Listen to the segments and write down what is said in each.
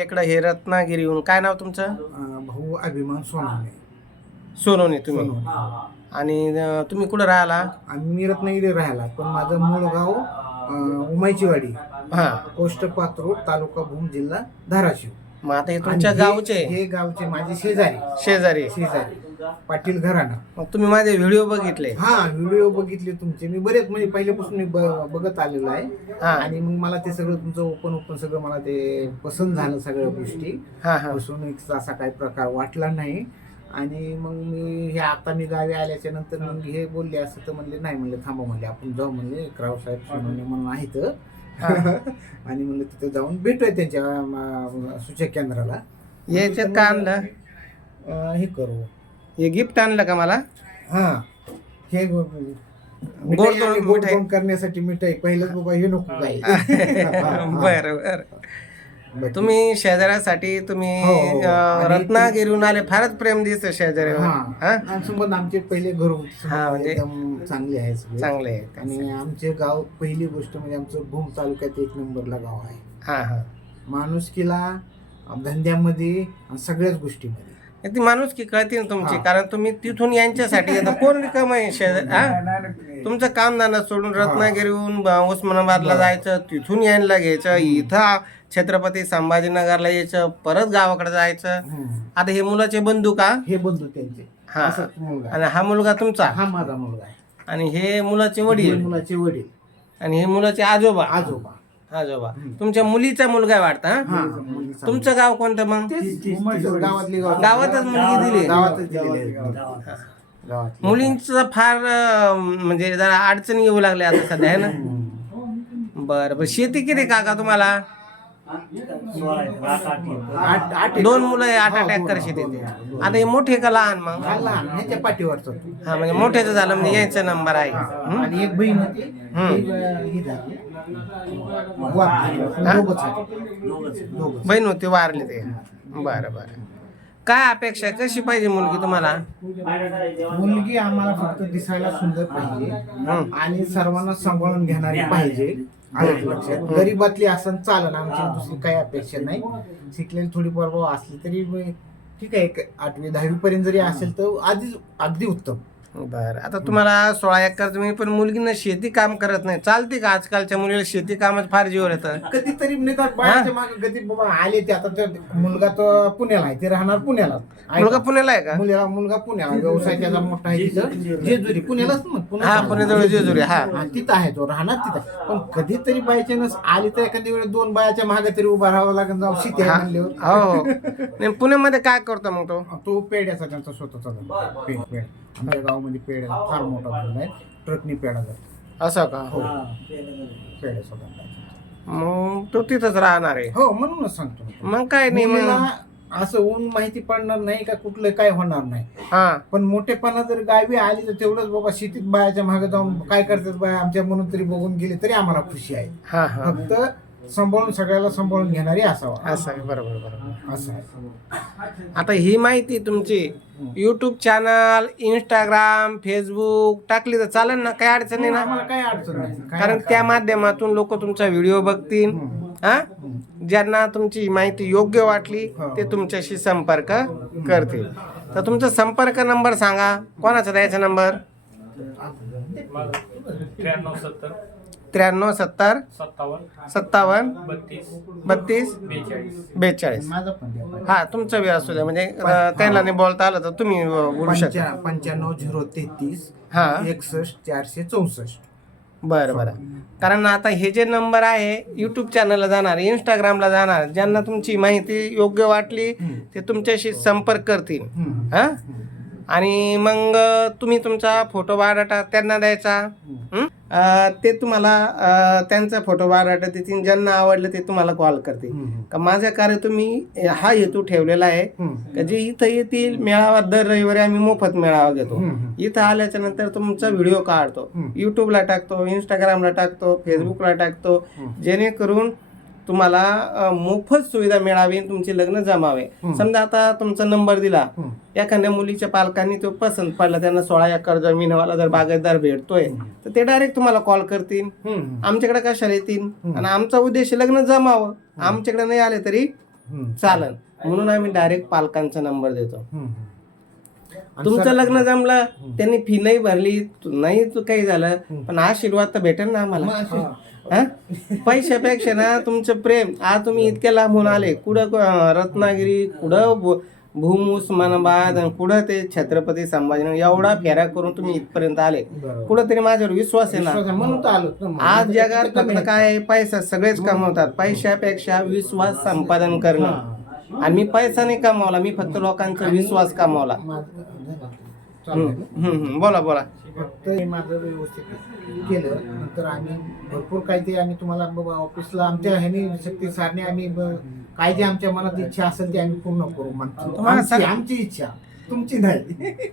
इकडं हे रत्नागिरीहून. काय नाव तुमचं? अं, भाऊ अभिमान सोनाने सोनवणे तुम्ही. आणि अं, तुम्ही कुठं राहिला? आम्ही मी रत्नागिरी राहिला पण माझं मूळ गाव अं, उमायचीवाडी हा. पोस्ट पात्रोड तालुका भूम जिल्हा धाराशिव. मग आता हे तुमच्या आणि हे- गावचे? हे गावचे माझे शेजारी. शेजारी. शेजारी. पाटील घराणा. मग तुम्ही माझे व्हिडिओ बघितले. हा व्हिडिओ बघितले तुमचे. मी बरेच म्हणजे पहिल्यापासून मी ब- बघत आलेलो आहे. हा. आणि मग मला ते सगळं तुमचं ओपन ओपन सगळं मला ते पसंत झालं सगळ्या गोष्टी. हा हा. फसवणुकीचा असा काही प्रकार वाटला नाही. आणि मग मी हे आता मी गावी आल्याच्यानंतर मग हे बोलले असं तर म्हणले नाही म्हणले थांबा म्हणले आपण जाऊ म्हणले रावसाहेब सोनवणे म्हणून आहेत. आणि म्हणलं तिथे जाऊन भेटूया त्यांच्या सूचक केंद्राला. याच्यात काय आणलं. हे करू. हे गिफ्ट आणलं का मला? हा. हे गो- गोड मिठाई दोन आणि गोड मिठाई. दोन करण्यासाठी मिठाई. पहिलंच बाबा हे नको काय हा, हा. बर बर बरं. तुम्ही शेजाऱ्यासाठी तुम्ही हो, हो. आणि रत्नागिरीहून आले फारच प्रेम दिसत शेजाऱ्यावर. हा. हा? आणि संबंध आमचे पहिले घरगुती हा, म्हणजे- एकदम चांगले आहे सगळे. चांगले आहेत आणि आमचे गाव पहिली गोष्ट म्हणजे आमचं भूम तालुक्यात एक नंबरला गाव आहे. हा हा. माणुसकीला धंद्यामध्ये आणि सगळ्याच गोष्टीमध्ये. ती माणूस की कळते ना तुमची हा. कारण तुम्ही तिथून यांच्यासाठी येता. कोण रिकाम आहे शेजार हा? तुमचं काम धंदा सोडून हा. रत्नागिरीहून ब- उस्मानाबादला बरं. जायचं तिथून यायला घ्यायचं इथं छत्रपती संभाजीनगरला यायचं परत गावाकडे जायचं. आता हे मुलाचे बंधू का? हे बंधू त्यांचे. हा. असाच मुलगा. आणि हा मुलगा तुमचा? हा माझा मुलगा आहे. आणि हे मुलाचे हे वडील मुलाचे वडील. आणि हे मुलाचे आजोबा? आजोबा. आजोबा. तुमच्या मुलीचा मुलगा वाटतं हा? हा मुलीचा तुमचं गाव कोणतं मग? मुलगा. गावातली गावात गावातच मुलगी दिली गावातच दिलेली आहे. गावातली. मुलींचं फार अं, म्हणजे जरा अडचणी येऊ लागल्या आता सध्या आहे ना. बरं बरं. शेती किती काका तुम्हाला? आठ आठ दोन मुलं आठ आठ दोन, एकर शेती दोन, आहे. दोन. आता हे मोठे का लहान मग हा, लहान ह्याच्या पाठीवरचा तो. हा म्हणजे मोठ्याचं झालं म्हणजे यायचा नंबर आहे? आणि एक बहीण होती हम्म. ती, अं, ही झाली. वाप झाली. दोघंच आहे. दोघंच. बहीण होती वारली ते बरं बरं काय अपेक्षा आहे? कशी पाहिजे मुलगी तुम्हाला मुलगी आम्हाला फक्त दिसायला सुंदर पाहिजे हं. आणि सर्वांना सांभाळून घेणारी पाहिजे आलं लक्षात गरीबातली असं चालन आमची दुसरी काही अपेक्षा नाही. शिकलेली थोडी बरोबर असली तरी ठीक आहे आठवी दहावी पर्यंत जरी असेल तर आधीच अगदी उत्तम. बरं. आता तुम्हाला सोळा एकर जमीन पण मुलगीनं शेती काम करत नाही. चालते का आजकालच्या मुलीला? शेती कामात फार जीवर येतं. कधीतरी बाळाच्या मागे कधी बाबा आले ते आता ते मुलगा तर पुण्याला आहे. ते राहणार पुण्याला. मुलगा पुण्याला आहे का? मुलगा मुलगा पुण्याला. व्यवसाय त्याचा मोठा आहे तिथं. जेजुरी. पुण्यालाच ना पुण्यात हा. पुण्याजवळ जेजुरी. हा. हा, तिथं आहे तो. राहणार तिथं. पण कधीतरी बायचान्स आली तर एखाद्या वेळेस दोन बायाच्या मागे तरी उभा राहावं लागेल. जाऊ शेती आहे हा. म्हणल्यावर. नाही पुण्यामध्ये काय करतो मग तो? तो पेड्याचा त्यांचा स्वतःचा. धंदा. पेड पेड आमच्या गावामध्ये पेड्याचा फार मोठा धंदा आहे ट्रकनी पेडा जातो असं का? हो. पेड्याचा धंदा आहे. मग तो तिथंच राहणार आहे. हो म्हणूनच सांगतो मी. मग काय नाही मुलीला मग. असं ऊन माहिती पडणार नाही का कुठलं काय होणार नाही. हा. पण मोठेपणा जर गावी आली तर तेवढंच बाबा शेतीत बायाच्या मागे जाऊन काय करतात बाया आमच्या म्हणून तरी बघून गेले तरी आम्हाला खुशी आहे. हा हा. फक्त सांभाळून सगळ्याला सांभाळून घेणारी असावा. असं बरोबर बरोबर. असं आहे. आता ही माहिती तुमची युट्यूब चॅनल इंस्टाग्राम फेसबुक टाकली तर चालेल ना? काही अडचण नाही ना? आम्हाला काय अडचण नाही. कारण त्या माध्यमातून लोक तुमचा व्हिडिओ बघतील. हा. ज्यांना तुमची माहिती योग्य वाटली हो. ते तुमच्याशी संपर्क करतील. तर तुमचा संपर्क नंबर सांगा. कोणाचा द्यायचा नंबर? त्र्याण्णव सत्तर. त्र्याण्णव सत्तर सत्तावन्न सत्तावन्न बत्तीस बत्तीस बेचाळीस. बेचाळीस. माझं पण द्या. हा तुमचा वेळ असू द्या. म्हणजे अं, त्यांना नाही बोलता आलं तर तुम्ही अं, बोलू शकता. पंच्या- पंच्याण्णव झिरो तेहतीस हा. एकसष्ट चारशे चौसष्ट. बरं बरं. कारण आता हे जे नंबर आहे यूट्यूब चॅनलला जाणार इंस्टाग्रामला जाणार ज्यांना तुमची माहिती योग्य वाटली. ते तुमच्याशी संपर्क करतील. हम्म. हा. आणि मग तुम्ही तुमचा फोटो बायोडाटा त्यांना द्यायचा ते तुम्हाला त्यांचा फोटो बायोडाटा देतील ज्यांना आवडलं ते तुम्हाला कॉल हम्म. का माझं कार्य तुम्ही हा हेतू ठेवलेला आहे. का जे इथं येतील मेळावा दर रविवारी आम्ही मोफत मेळावा घेतो. इथं आल्याच्यानंतर तुमचा व्हिडिओ काढतो. युट्यूबला टाकतो इंस्टाग्रामला टाकतो फेसबुकला टाकतो. जेणेकरून तुम्हाला मोफत सुविधा मिळावी आणि तुमचे लग्न जमावे. समजा आता तुमचा नंबर दिला. एखाद्या मुलीच्या पालकांनी तो पसंत पडला. त्यांना सोळा एकर जमीनवाला जर बागायतदार भेटतोय तर ते डायरेक्ट तुम्हाला कॉल करतील. आमच्याकडे कशाला येतील. आणि आमचा उद्देश लग्न जमावं. आमच्याकडे नाही आले तरी. चालन. म्हणून आम्ही डायरेक्ट पालकांचा नंबर देतो. तुमचं लग्न जमलं त्यांनी फी नाही भरली नाही तू काही झालं. पण आशीर्वाद तर भेटेल ना आम्हाला. हा? पैशापेक्षा ना तुमचं प्रेम आज तुम्ही इतक्या लांबून आले कुठं रत्नागिरी कुठं भूम उस्मानाबाद आणि कुठं ते छत्रपती संभाजीनगर एवढा फेऱ्या करून तुम्ही इथपर्यंत आले. कुठं तरी माझ्यावर विश्वास आहे ना म्हणून. आज म्हणजे जगात फक्त? काय? पैसा सगळेच कमवतात पैशापेक्षा विश्वास संपादन करणं हा. आणि मी पैसा नाही कमावला मी फक्त लोकांचा विश्वास कमावला. बोला बोला फक्त हे माझं व्यवस्थित केलं. नंतर आम्ही भरपूर ते आम्ही तुम्हाला ऑफिसला आमच्या ह्याने शक्ती सारणे आम्ही ब- काय जे आमच्या मनात इच्छा असेल ते आम्ही पूर्ण करू म्हणतो. तुम्हाला आमची इच्छा तुमची नाही.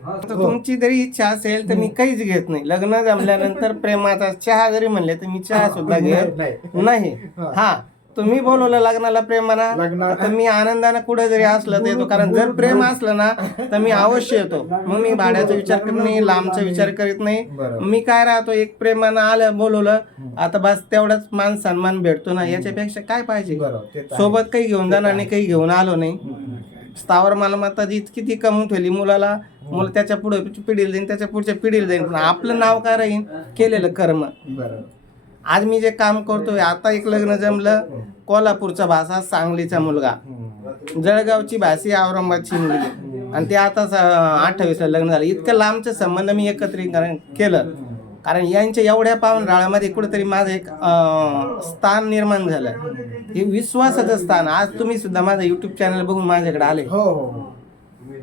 तर. तुमची जरी इच्छा असेल तर मी काहीच घेत नाही. लग्न जमल्यानंतर प्रेमाचा चहा जरी म्हणले तर मी चहा सुद्धा घेत नाही. नाही. हा. तुम्ही बोलवलं लग्नाला प्रेमाना लग्नाला- तर मी आनंदाने कुठे जरी असलं तर येतो. कारण जर प्रेम असलं ना तर मी अवश्य येतो. मग मी भाड्याचा विचार करत नाही लांबचा विचार करीत नाही. बरोबर. मी काय राहतो एक प्रेमानं आलं बोलवलं आता बस तेवढाच मान सन्मान भेटतो ना. याच्यापेक्षा काय पाहिजे? बरोबर ते तर आहे. सोबत काही घेऊन जाणार नाही काही घेऊन आलो नाही. स्थावर मालमत्ता जी किती कमवून ठेवली मुलाला मुलं त्याच्या पुढे पिढीला जाईन त्याच्या पुढच्या पिढीला जाईन पण आपलं नाव काय राहील केलेलं कर्म. बरोबर. आज मी जे काम करतोय आता एक लग्न जमलं कोल्हापूरचा भाषा सांगलीचा मुलगा. जळगावची भाषी औरंगाबादची मुलगी. आणि ते आता अठ्ठावीसला लग्न झालं. इतकं लांबचे संबंध मी एकत्रीकरण केलं. कारण यांच्या एवढ्या पावन राळामध्ये कुठेतरी माझं एक स्थान निर्माण झालं. हे विश्वासाचं स्थान. आज तुम्ही सुद्धा माझं युट्यूब चॅनल बघून माझ्याकडे आले. हो हो.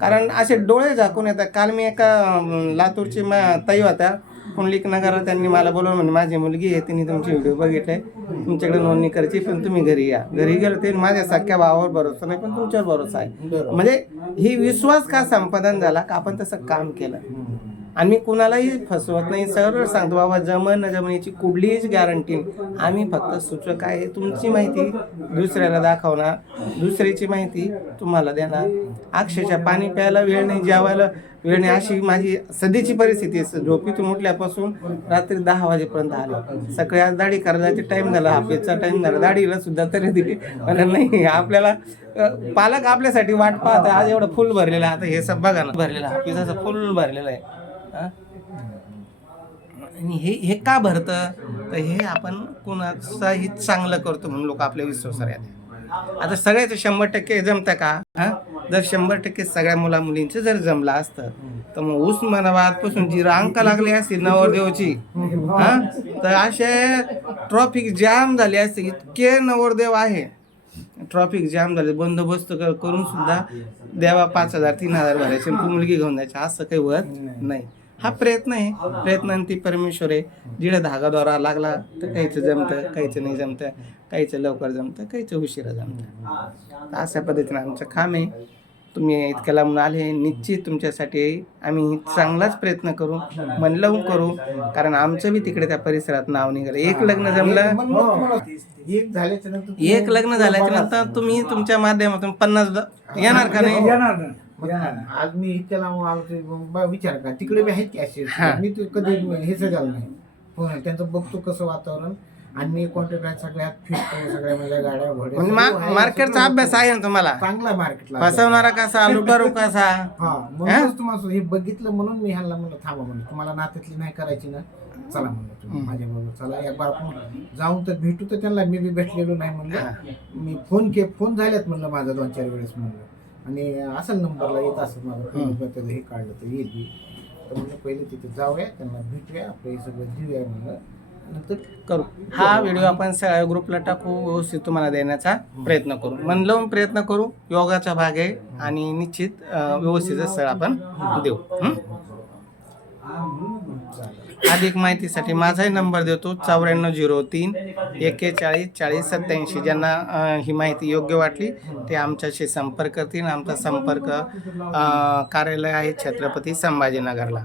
कारण असे डोळे झाकून येतात. काल मी एका लातूरची मा ताई होत्या. पुंडलिक नगरला त्यांनी मला बोलवलं म्हणजे माझी मुलगी आहे तिने तुमचे व्हिडिओ बघितले तुमच्याकडे नोंदणी करायची पण तुम्ही घरी या घरी गेलो ते माझ्या सख्या भावावर भरोसा नाही पण तुमच्यावर भरोसा आहे. म्हणजे ही विश्वास का संपादन झाला का आपण तसं काम केलं. आणि मी कुणालाही फसवत नाही. सरळ सांगतो बाबा जमन न जमण्याची कुठलीच गॅरंटी नाही. आम्ही फक्त सूचक आहे. तुमची माहिती दुसऱ्याला दाखवणार. दुसऱ्याची माहिती तुम्हाला देणार. अक्षरशः पाणी प्यायला वेळ नाही जेवायला वेळ नाही. अशी माझी सध्याची परिस्थिती आहे. झोपीतून उठल्यापासून रात्री दहा वाजेपर्यंत आले. सकाळी आज दाढी करायची टाईम झाला. हाफेजचा टाइम झाला. दाढीला सुद्धा तरी दिली. मला नाही आपल्याला पालक आपल्यासाठी वाट पाहत आज एवढं फुल भरलेलं आहे. आता हे सब बघा ना. भरलेलं आहे. फुल भरलेलं आहे. आणि हे हे का भरतं? तर हे आपण कुणाचंही चांगलं करतो म्हणून लोक आपल्या विश्वासावर येतात. आता सगळ्याचं शंभर टक्के जमतं का? हा? जर शंभर टक्के सगळ्या मुला मुलींचं जर जमलं असतं तर मग उस्मानाबादपासून जी रांक लागली असती नवरदेवची. हा? तर असे ट्रॉफिक जाम झाली असते इतके नवरदेव आहे. ट्रॉफिक जाम झाले बंदोबस्त कर- करून सुद्धा देवा पाच हजार तीन हजार भरायचे मुलगी घेऊन जायची असं काही होत नाही. हा प्रयत्न आहे. प्रयत्नांती परमेश्वर आहे. जिडे धागा दोरा लागला तर काहीचं जमतं काहीचं नाही जमतं काहीचं लवकर जमतं काहीचं उशिरा जमतं. अशा पद्धतीने आमचं काम आहे. तुम्ही इतक्या लांबून आले निश्चित तुमच्यासाठी आम्ही चांगलाच प्रयत्न करू मन लावून करू. कारण आमचं बी तिकडे त्या परिसरात नाव निघालं. एक लग्न जमलं. एक लग्न झाल्याच्यानंतर तुम्ही तुमच्या माध्यमातून पन्नास येणार का नाही? आज मी इतक्या लांब आलो ते बा- विचार का तिकडे बी आहेत की असे? हा. मी ते कधी हे झालं नाही. हो त्यांचं बघतो कसं वातावरण. आणि मी कॉन्टॅक्ट आहे सगळ्यात फिरतो सगळ्या माझ्या गाड्या घोडे. म्हणजे सर्व मा- आहे, मार्केटचा सगळं अभ्यास आहे ना तुम्हाला? चांगला मार्केटला फसवणारा कसा लुटारू कसा? हा म्हणूनच तुम्हाला हे बघितलं म्हणून मी ह्यांना म्हणलं थांबा म्हणलं तुम्हाला नात्यातली नाही करायची ना. चला म्हणलं तुम्ही माझ्या बरोबर चला एक बार आपण जाऊन तर भेटू तर त्यांना मी बी भेटलेलो नाही म्हणलं. मी फोन के फोन झाल्यात म्हणलं माझा दोन चार वेळेस म्हणलं. आणि असेल नंबरला येत असेल माझं हम्म. फोन त्याचं हे काढलं तर येईल बी. तर म्हणलं पहिले तिथे जाऊया त्यांना भेटूया आपलं हे सगळं देऊया म्हणलं. नंतर करू. हा व्हिडिओ आपण सगळ्या ग्रुपला टाकू व्यवस्थित तुम्हाला देण्याचा प्रयत्न करू. मन लावून प्रयत्न करू योगाचा भाग आहे आणि निश्चित अं, व्यवस्थित स्थळ आपण देऊ. हं? अधिक माहितीसाठी माझाही नंबर देतो चौऱ्याण्णव झिरो तीन एक्केचाळीस चाळीस सत्याऐंशी ज्यांना ही माहिती योग्य वाटली ते आमच्याशी संपर्क करतील. आमचा संपर्क कार्यालय आहे छत्रपती संभाजीनगरला.